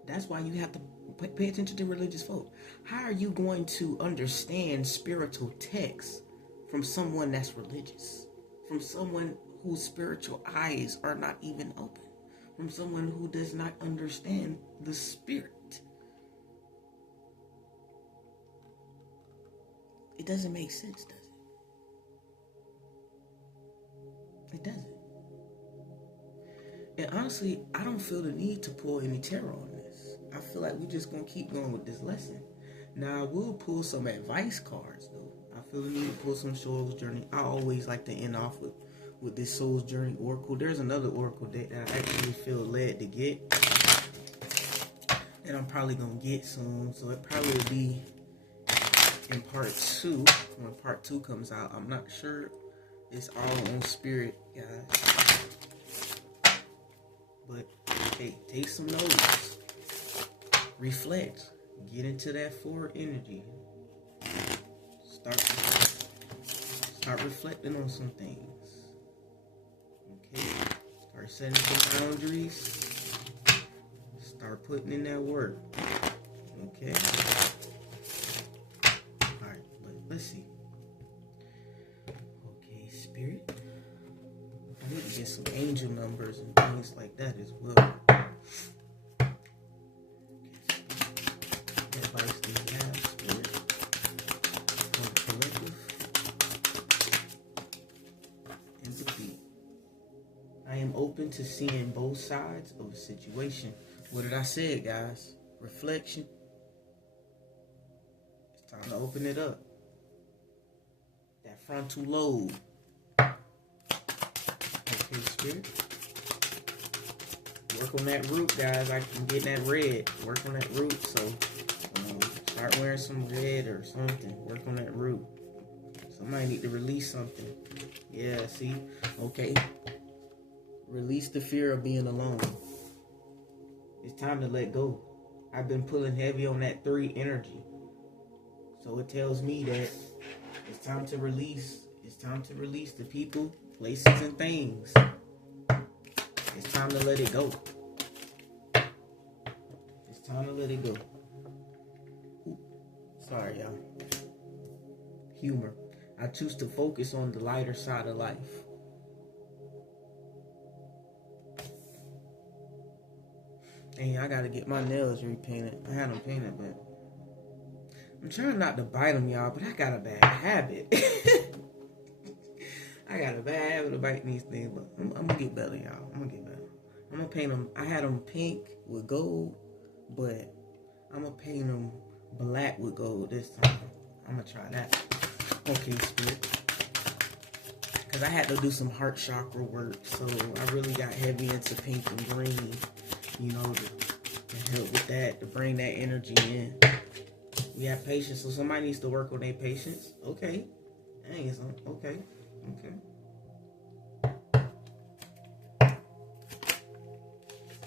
That's why you have to pay attention to religious folk. How are you going to understand spiritual texts from someone that's religious? From someone whose spiritual eyes are not even open? From someone who does not understand the spirit? It doesn't make sense, does it? It doesn't. And honestly, I don't feel the need to pull any tarot on this. I feel like we're just going to keep going with this lesson. Now, I will pull some advice cards, though. I feel the need to pull some Soul's Journey. I always like to end off with this Soul's Journey Oracle. There's another Oracle deck that I actually feel led to get. That I'm probably going to get soon. So it probably will be in part 2. When part 2 comes out, I'm not sure. It's all on spirit, guys. But, hey, take some notes. Reflect. Get into that forward energy. Start reflecting on some things. Okay? Start setting some boundaries. Start putting in that work. Okay? Alright, but let's see. Okay, spirit. I need to get some angel numbers and things like that as well. Advice do you have, spirit? For the collective. Empathy. I am open to seeing both sides of a situation. What did I say, guys? Reflection. It's time to open it up. That frontal lobe. Okay, spirit. Work on that root, guys. I can get that red. Work on that root. So, start wearing some red or something. Work on that root. Somebody need to release something. Yeah, see? Okay. Release the fear of being alone. It's time to let go. I've been pulling heavy on that 3 energy. So it tells me that it's time to release. It's time to release the people, places, and things. It's time to let it go. It's time to let it go. Ooh, sorry, y'all. Humor. I choose to focus on the lighter side of life. And I gotta get my nails repainted. I had them painted, but I'm trying not to bite them, y'all, but I got a bad habit. I got a bad habit of biting these things, but I'm gonna get better, y'all. I'm gonna get better. I'm gonna paint them. I had them pink with gold, but I'm gonna paint them black with gold this time. I'm gonna try that. Okay, Spirit. Because I had to do some heart chakra work, so I really got heavy into pink and green, you know, to help with that, to bring that energy in. We have patience, so somebody needs to work on their patience. Okay. Dang, okay.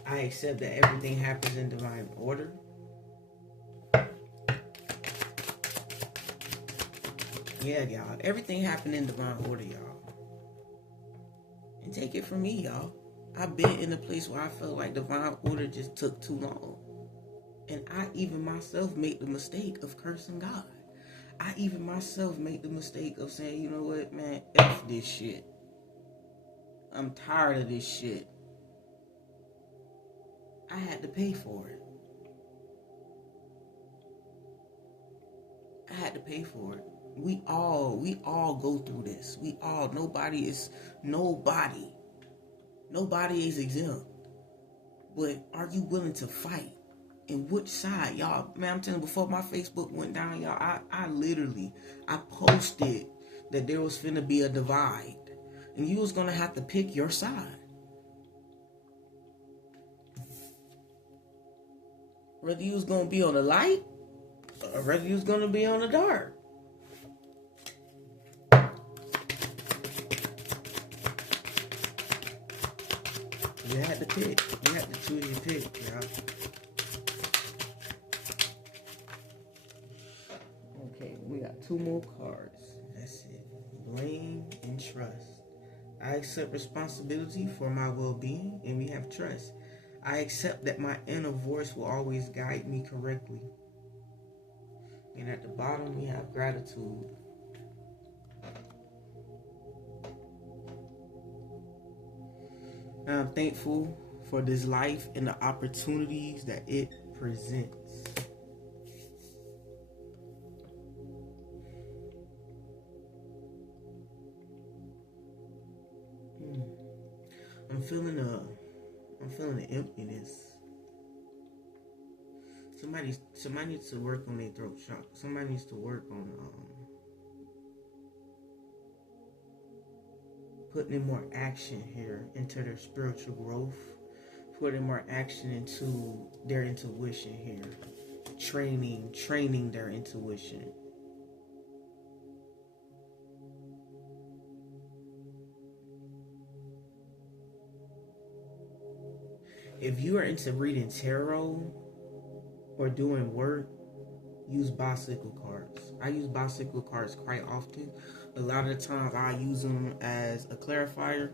I accept that everything happens in divine order. Yeah, y'all. Everything happened in divine order, y'all. And take it from me, y'all. I've been in a place where I felt like divine order just took too long. And I even myself made the mistake of cursing God. I even myself made the mistake of saying, you know what, man, F this shit. I'm tired of this shit. I had to pay for it. I had to pay for it. We all go through this. Nobody is exempt. But are you willing to fight? And which side? Y'all, man, I'm telling you, before my Facebook went down, y'all, I posted that there was finna be a divide. And you was gonna have to pick your side. Whether you was gonna be on the light, or whether you was gonna be on the dark. You had to pick. You had to choose your pick, y'all. Okay, we got 2 more cards. That's it. Blame and trust. I accept responsibility for my well-being, and we have trust. I accept that my inner voice will always guide me correctly. And at the bottom, we have gratitude. I'm thankful for this life and the opportunities that it presents. I'm feeling the emptiness. Somebody needs to work on their throat chakra. Somebody needs to work on putting in more action here into their spiritual growth, putting more action into their intuition here, training their intuition. If you are into reading tarot or doing work, use bicycle cards. I use bicycle cards quite often. A lot of the times I use them as a clarifier.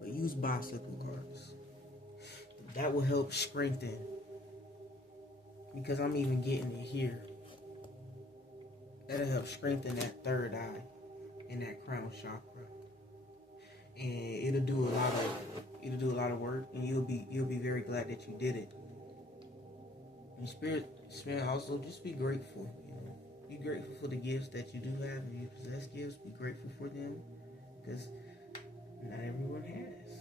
But use bicycle cards. That will help strengthen. Because I'm even getting it here. That'll help strengthen that third eye and that crown chakra. And it'll do a lot of work, and you'll be very glad that you did it. And spirit also, just be grateful. You know, be grateful for the gifts that you do have. If you possess gifts, be grateful for them, because not everyone has,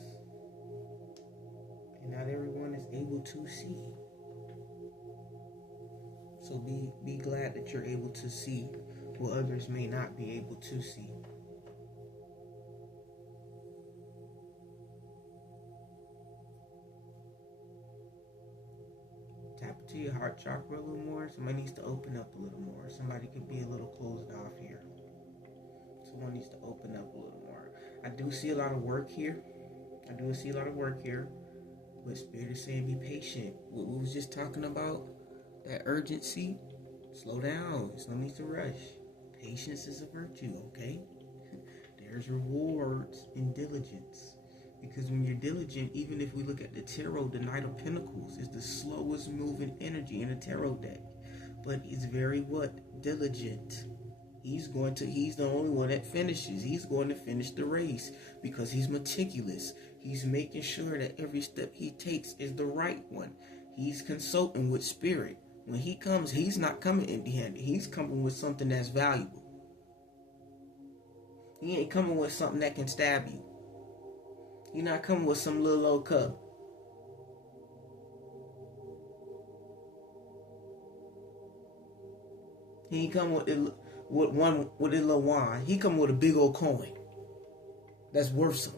and not everyone is able to see. So be glad that you're able to see what others may not be able to see. Tap into your heart chakra a little more. Somebody needs to open up a little more. Somebody could be a little closed off here. Someone needs to open up a little more. I do see a lot of work here. But Spirit is saying be patient. What we was just talking about, that urgency, slow down. There's no need to rush. Patience is a virtue, okay? There's rewards in diligence. Because when you're diligent, even if we look at the tarot, the Knight of Pentacles is the slowest moving energy in the tarot deck. But it's very diligent. He's the only one that finishes. He's going to finish the race because he's meticulous. He's making sure that every step he takes is the right one. He's consulting with spirit. When he comes, he's not coming empty-handed. He's coming with something that's valuable. He ain't coming with something that can stab you. He's not coming with some little old cup. He ain't coming with a little wine. He coming with a big old coin that's worth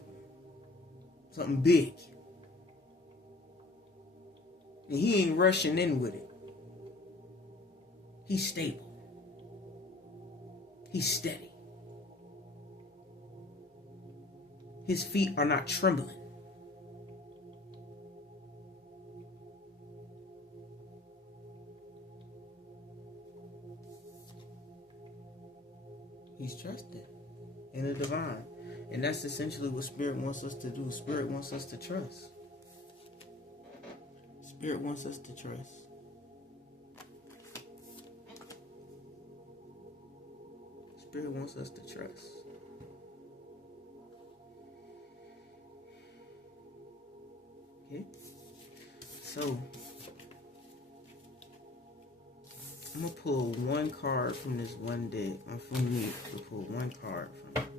something big. And he ain't rushing in with it. He's stable. He's steady. His feet are not trembling. He's trusted in the divine. And that's essentially what Spirit wants us to do. Spirit wants us to trust. Spirit wants us to trust. Spirit wants us to trust. Okay? So, I'm going to pull one card from this one deck. I'm from me to pull one card from it.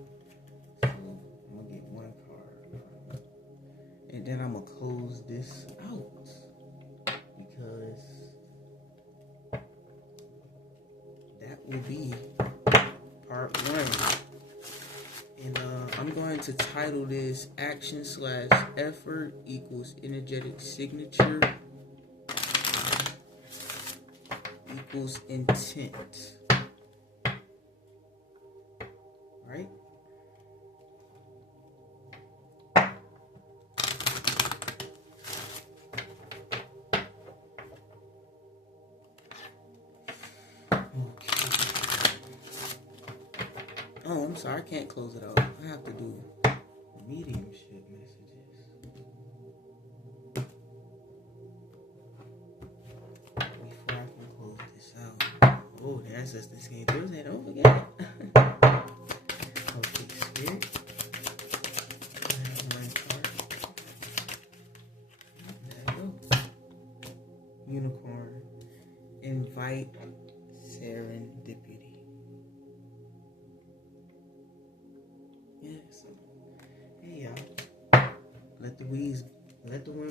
So, I'm going to get one card from it. And then I'm going to close this out. Because that will be part one. And I'm going to title this Action/Effort equals Energetic Signature equals Intent. Right? Oh, I'm sorry, I can't close it out. I have to do mediumship messages. Before I can close this out. Oh, the ancestors came through. Say, don't forget. Okay, Spirit. One card. There you go. Unicorn. Invite serendipity. Yeah, so, hey y'all, let the wind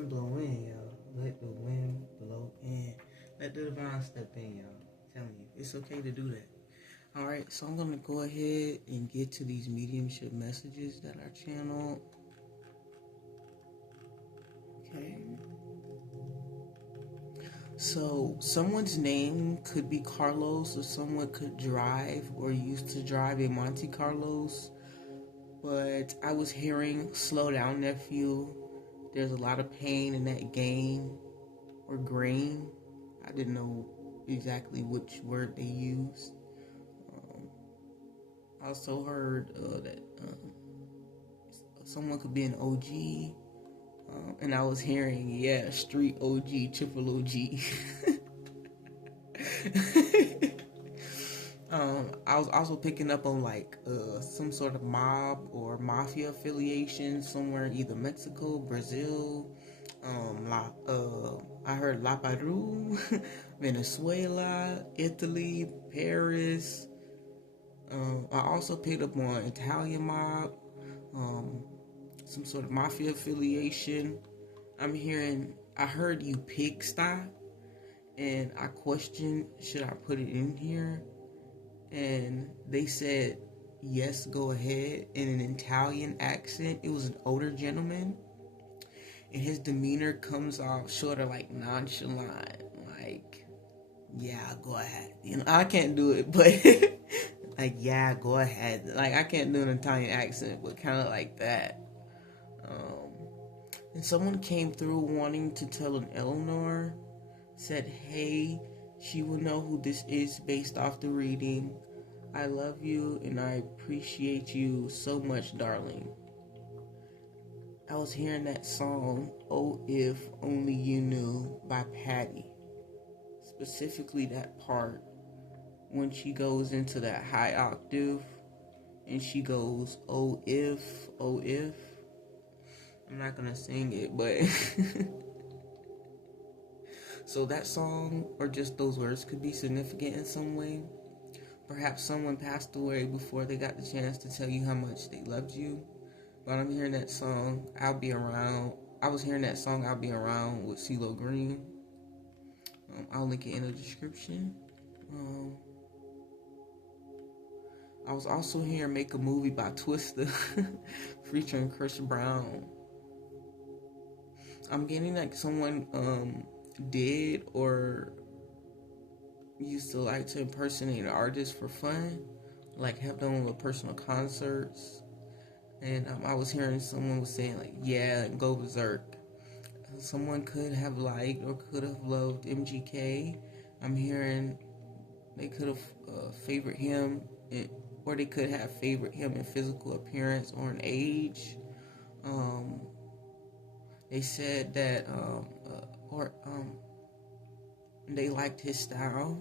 blow in, y'all. Let the wind blow in. Let the divine step in, y'all. I'm telling you, it's okay to do that. Alright, so I'm going to go ahead and get to these mediumship messages that are channeled. Okay. So, someone's name could be Carlos, or someone could drive or used to drive a Monte Carlos. But I was hearing, slow down, nephew. There's a lot of pain in that game or grain. I didn't know exactly which word they used. I also heard that someone could be an OG. And I was hearing, yeah, street OG, triple OG. I was also picking up on like some sort of mob or mafia affiliation somewhere, either Mexico, Brazil. I heard La Peru, Venezuela, Italy, Paris. I also picked up on Italian mob, some sort of mafia affiliation. I heard you pigsty, and I questioned, should I put it in here? And they said, yes, go ahead, in an Italian accent. It was an older gentleman, and his demeanor comes off sort of like nonchalant, like, yeah, go ahead. You know, I can't do it, but like, yeah, go ahead. Like, I can't do an Italian accent, but kind of like that. And someone came through wanting to tell an Eleanor, said, hey, she will know who this is based off the reading. I love you and I appreciate you so much, darling. I was hearing that song, Oh If Only You Knew, by Patty. Specifically that part when she goes into that high octave and she goes, oh if, oh if. I'm not gonna sing it, but so that song or just those words could be significant in some way. Perhaps someone passed away before they got the chance to tell you how much they loved you. But I'm hearing that song, I'll Be Around. I was hearing that song, I'll Be Around, with CeeLo Green. I'll link it in the description. I was also hearing Make a Movie by Twista featuring Chris Brown. I'm getting like someone did or used to like to impersonate an artist for fun, like have done little personal concerts. And I was hearing someone was saying like, yeah, go berserk. Someone could have liked or could have loved MGK. I'm hearing they could have favored him, or they could have favored him in physical appearance or in age. They said that, they liked his style.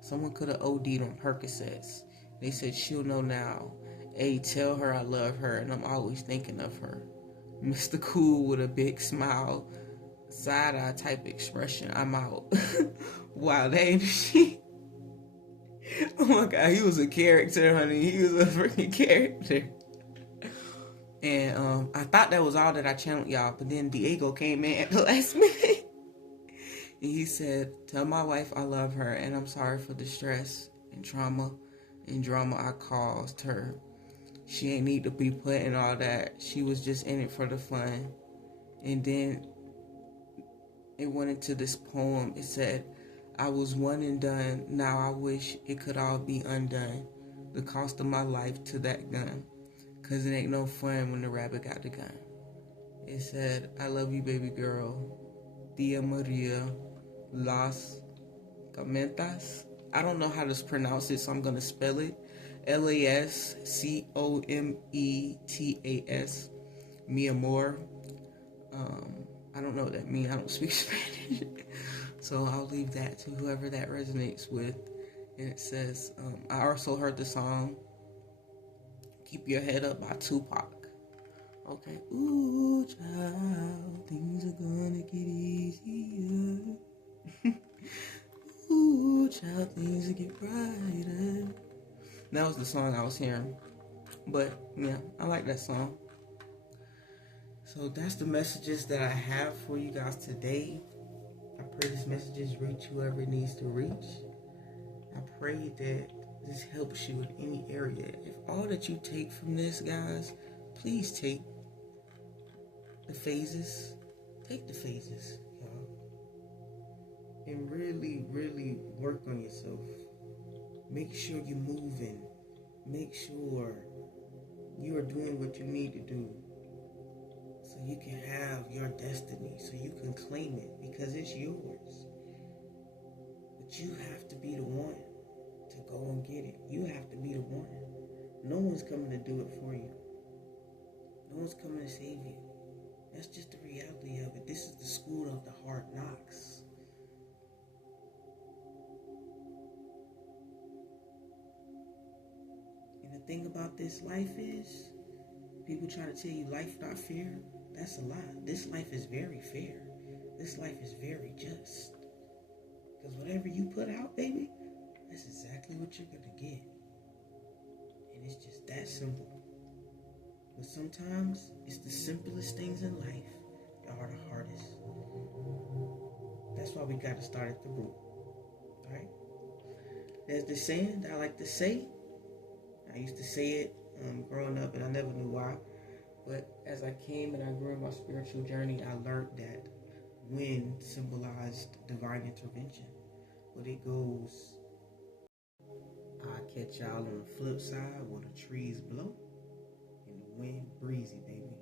Someone could have OD'd on Percocets. They said she'll know now. Hey, tell her I love her and I'm always thinking of her. Mr. Cool with a big smile, side-eye type expression. I'm out. Wow, that ain't shit. Oh my God, he was a character, honey. He was a freaking character. And I thought that was all that I channeled, y'all. But then Diego came in at the last minute. And he said, tell my wife I love her and I'm sorry for the stress and trauma and drama I caused her. She ain't need to be put in all that. She was just in it for the fun. And then it went into this poem. It said, I was one and done. Now I wish it could all be undone. The cost of my life to that gun. Cause it ain't no fun when the rabbit got the gun. It said, I love you, baby girl. Tia Maria Las Comentas. I don't know how to pronounce it, so I'm gonna spell it. LASCOMETAS. Mi amor. I don't know what that means. I don't speak Spanish. So I'll leave that to whoever that resonates with. And it says, I also heard the song Keep Your Head Up by Tupac. Okay. Ooh, child, things are gonna get easier. Ooh, child, things will get brighter. That was the song I was hearing. But, yeah, I like that song. So that's the messages that I have for you guys today. I pray this messages reach whoever it needs to reach. I pray that this helps you in any area. If all that you take from this, guys, please take the phases. Take the phases, y'all. And really, really work on yourself. Make sure you're moving. Make sure you are doing what you need to do. So you can have your destiny. So you can claim it. Because it's yours. But you have to be the one to go and get it. You have to be the one. No one's coming to do it for you. No one's coming to save you. That's just the reality of it. This is the school of the hard knocks. And the thing about this life is, people try to tell you life not fair. That's a lie. This life is very fair. This life is very just. Because whatever you put out, baby, that's exactly what you're going to get. And it's just that simple. But sometimes it's the simplest things in life that are the hardest. That's why we got to start at the root. Alright? There's this saying that I like to say. I used to say it growing up and I never knew why. But as I came and I grew in my spiritual journey, I learned that wind symbolized divine intervention. But it goes, I'll catch y'all on the flip side where the trees blow and the wind breezy, baby.